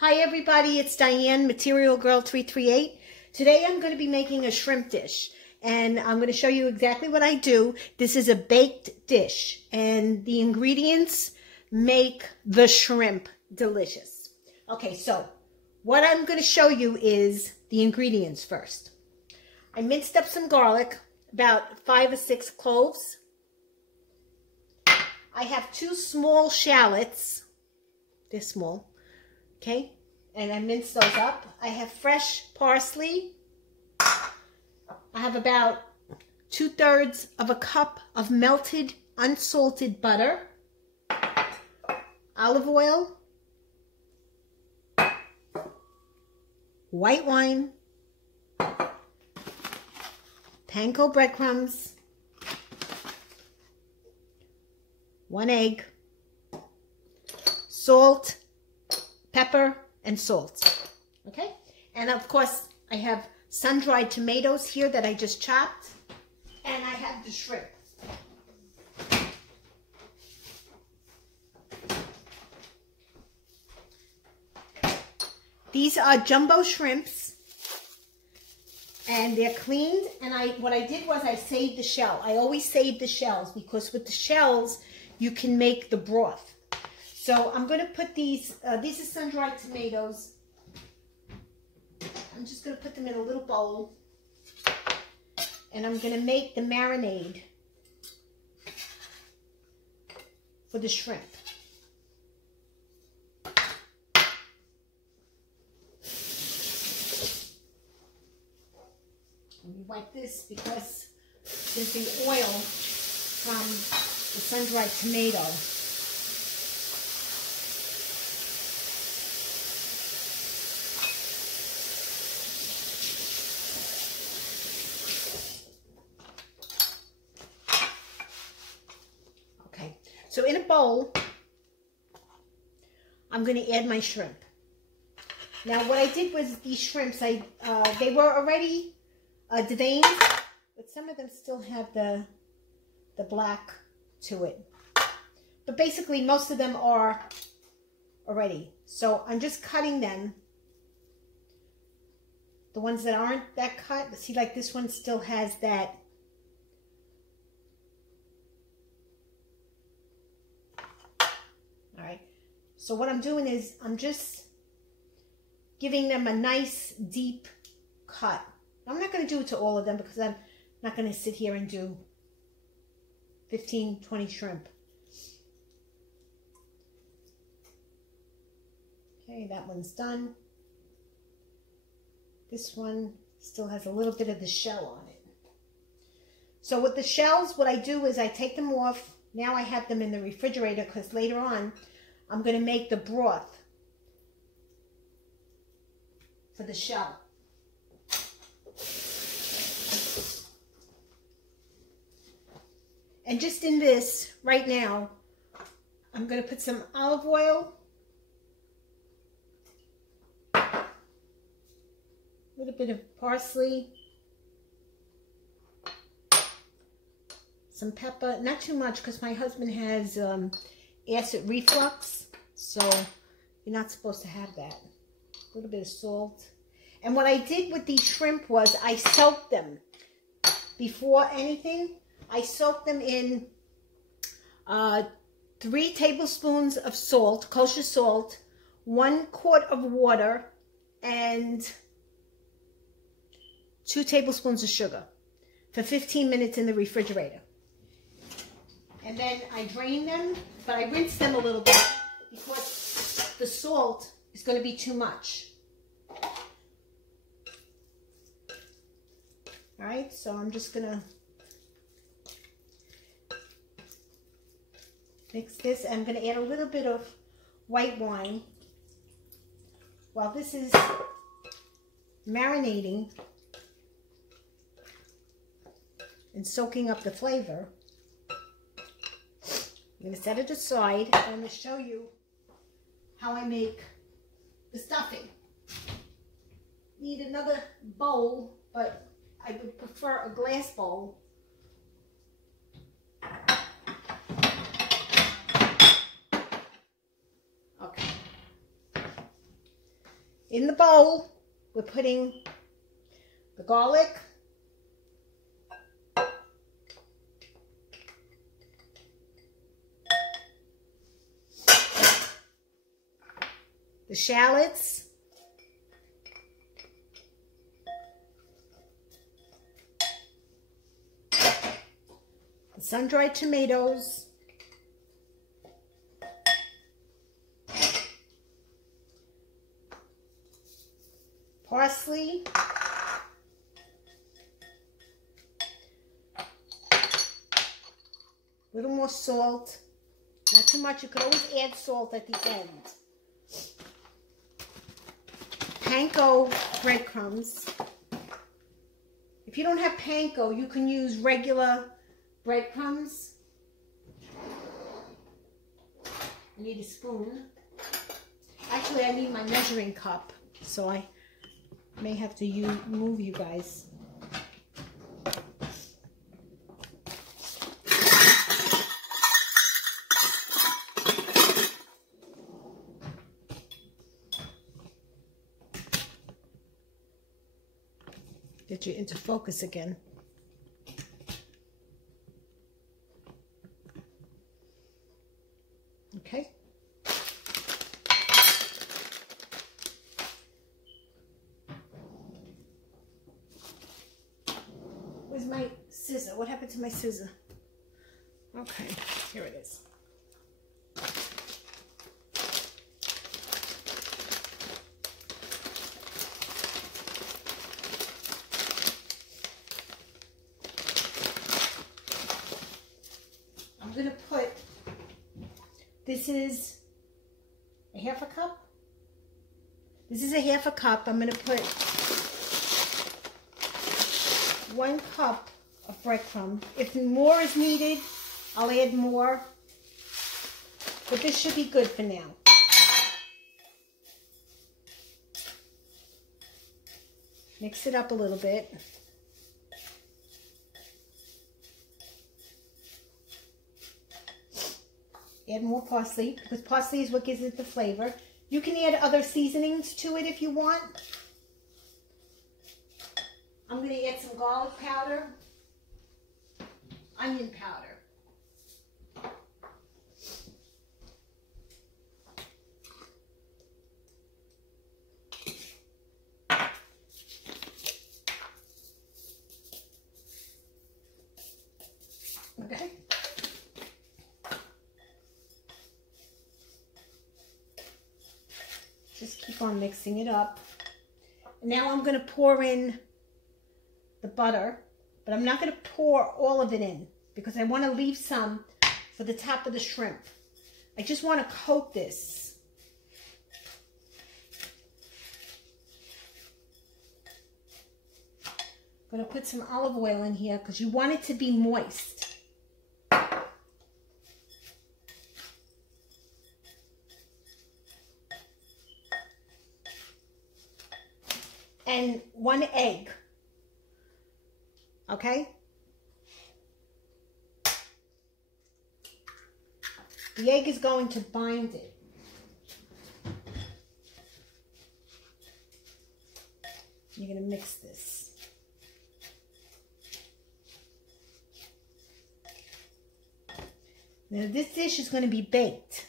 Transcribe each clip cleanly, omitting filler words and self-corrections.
Hi everybody, it's Diane, Material Girl 338. Today I'm going to be making a shrimp dish and I'm going to show you exactly what I do. This is a baked dish and the ingredients make the shrimp delicious. Okay, so what I'm going to show you is the ingredients first. I minced up some garlic, about 5 or 6 cloves. I have 2 small shallots. They're small. Okay, and I minced those up. I have fresh parsley. I have about 2/3 of a cup of melted unsalted butter, olive oil, white wine, panko breadcrumbs, 1 egg, salt, pepper, and salt. Okay, and of course I have sun-dried tomatoes here that I just chopped, and I have the shrimp. These are jumbo shrimps and they're cleaned, and what I did was I saved the shell. I always save the shells because with the shells you can make the broth. So I'm going to put these are sun-dried tomatoes. I'm just going to put them in a little bowl. And I'm going to make the marinade for the shrimp. Let me wipe this because there's the oil from the sun-dried tomato. So in a bowl, I'm going to add my shrimp. Now what I did was these shrimps, they were already deveined, but some of them still have the black to it. But basically most of them are already. So I'm just cutting them. The ones that aren't that cut, see, like this one still has that. So what I'm doing is I'm just giving them a nice deep cut. I'm not going to do it to all of them because I'm not going to sit here and do 15, 20 shrimp. Okay, that one's done. This one still has a little bit of the shell on it. So with the shells, what I do is I take them off. Now I have them in the refrigerator because later on I'm going to make the broth for the shell. And just in this, right now, I'm going to put some olive oil, a little bit of parsley, some pepper, not too much because my husband has acid reflux, so you're not supposed to have that. A little bit of salt. And what I did with these shrimp was I soaked them before anything. I soaked them in 3 tablespoons of salt, kosher salt, 1 quart of water, and 2 tablespoons of sugar for 15 minutes in the refrigerator. And then I drain them, but I rinse them a little bit because the salt is going to be too much. All right, so I'm just going to mix this. I'm going to add a little bit of white wine while this is marinating and soaking up the flavor. I'm going to set it aside and I'm going to show you how I make the stuffing. Need another bowl, but I would prefer a glass bowl. Okay. In the bowl, we're putting the garlic, the shallots, the sun-dried tomatoes, parsley, a little more salt, not too much. You could always add salt at the end. Panko breadcrumbs. If you don't have panko, you can use regular breadcrumbs. I need a spoon. Actually, I need my measuring cup, so I may have to move you guys. Get you into focus again. Okay. Where's my scissor? What happened to my scissor? Okay, here it is. I'm going to put, this is a half a cup. This is a half a cup. I'm going to put 1 cup of breadcrumb. If more is needed, I'll add more. But this should be good for now. Mix it up a little bit. Add more parsley, because parsley is what gives it the flavor. You can add other seasonings to it if you want. I'm going to add some garlic powder, onion powder. Okay. Just keep on mixing it up. Now I'm going to pour in the butter, but I'm not going to pour all of it in because I want to leave some for the top of the shrimp. I just want to coat this. I'm going to put some olive oil in here because you want it to be moist. And 1 egg. Okay? The egg is going to bind it. You're going to mix this. Now this dish is going to be baked.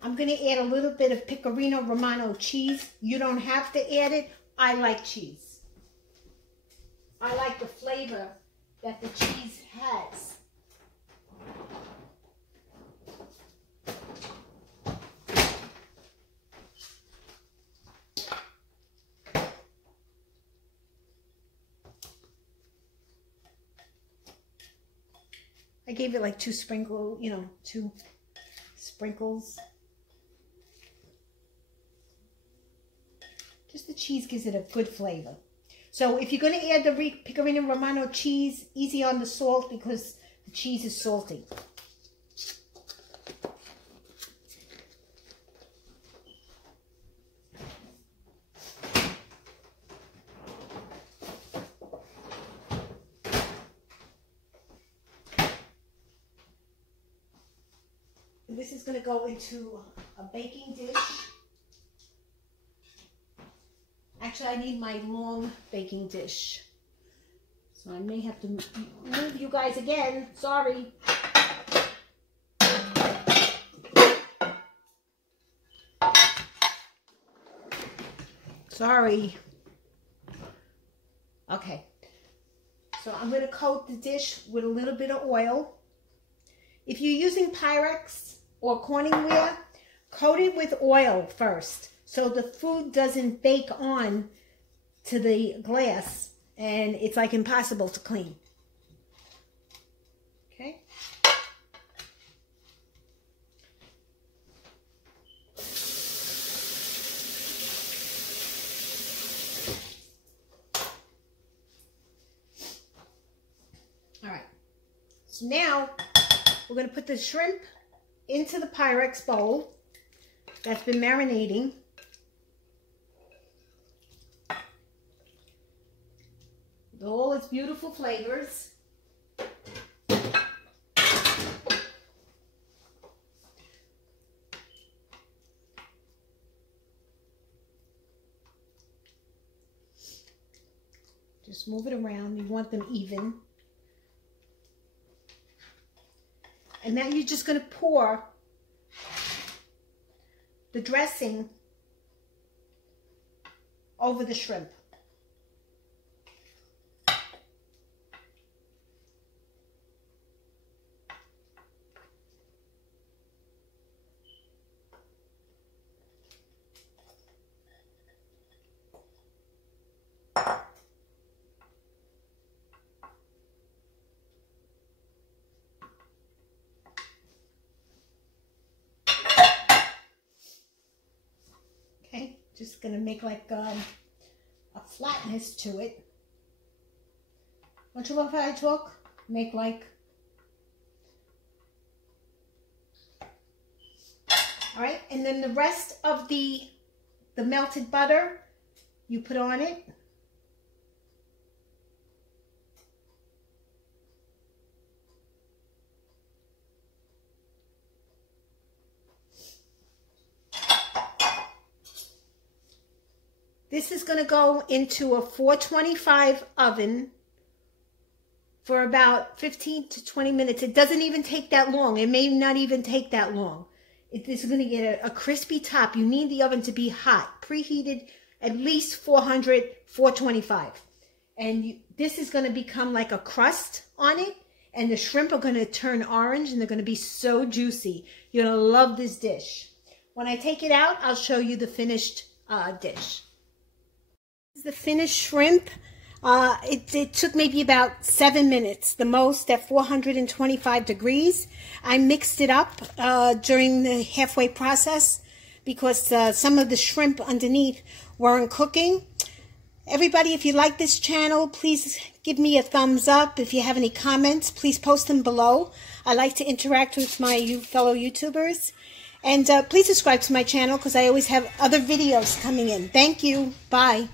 I'm going to add a little bit of Pecorino Romano cheese. You don't have to add it. I like cheese. I like the flavor that the cheese has. I gave it like 2 sprinkles, 2 sprinkles. Just the cheese gives it a good flavor. So if you're going to add the Pecorino Romano cheese, easy on the salt because the cheese is salty. This is going to go into a baking dish. Actually, I need my long baking dish. So I may have to move you guys again. Sorry. Sorry. Okay. So I'm going to coat the dish with a little bit of oil. If you're using Pyrex or Corningware, coat it with oil first so the food doesn't bake on to the glass and it's like impossible to clean. Okay. All right. So now we're going to put the shrimp into the Pyrex bowl that's been marinating. With all its beautiful flavors. Just move it around. You want them even. And now you're just going to pour the dressing over the shrimp. Okay, just gonna make like a flatness to it. Don't you love how I talk? Make like. All right, and then the rest of the melted butter you put on it. This is going to go into a 425 oven for about 15 to 20 minutes. It doesn't even take that long. It may not even take that long. This is going to get a crispy top. You need the oven to be hot, preheated at least 400, 425. And this is going to become like a crust on it. And the shrimp are going to turn orange and they're going to be so juicy. You're going to love this dish. When I take it out, I'll show you the finished dish. The finished shrimp, it took maybe about 7 minutes, the most, at 425 degrees. I mixed it up during the halfway process because some of the shrimp underneath weren't cooking. Everybody, if you like this channel, please give me a thumbs up. If you have any comments, please post them below. I like to interact with my fellow YouTubers. And please subscribe to my channel because I always have other videos coming in. Thank you. Bye.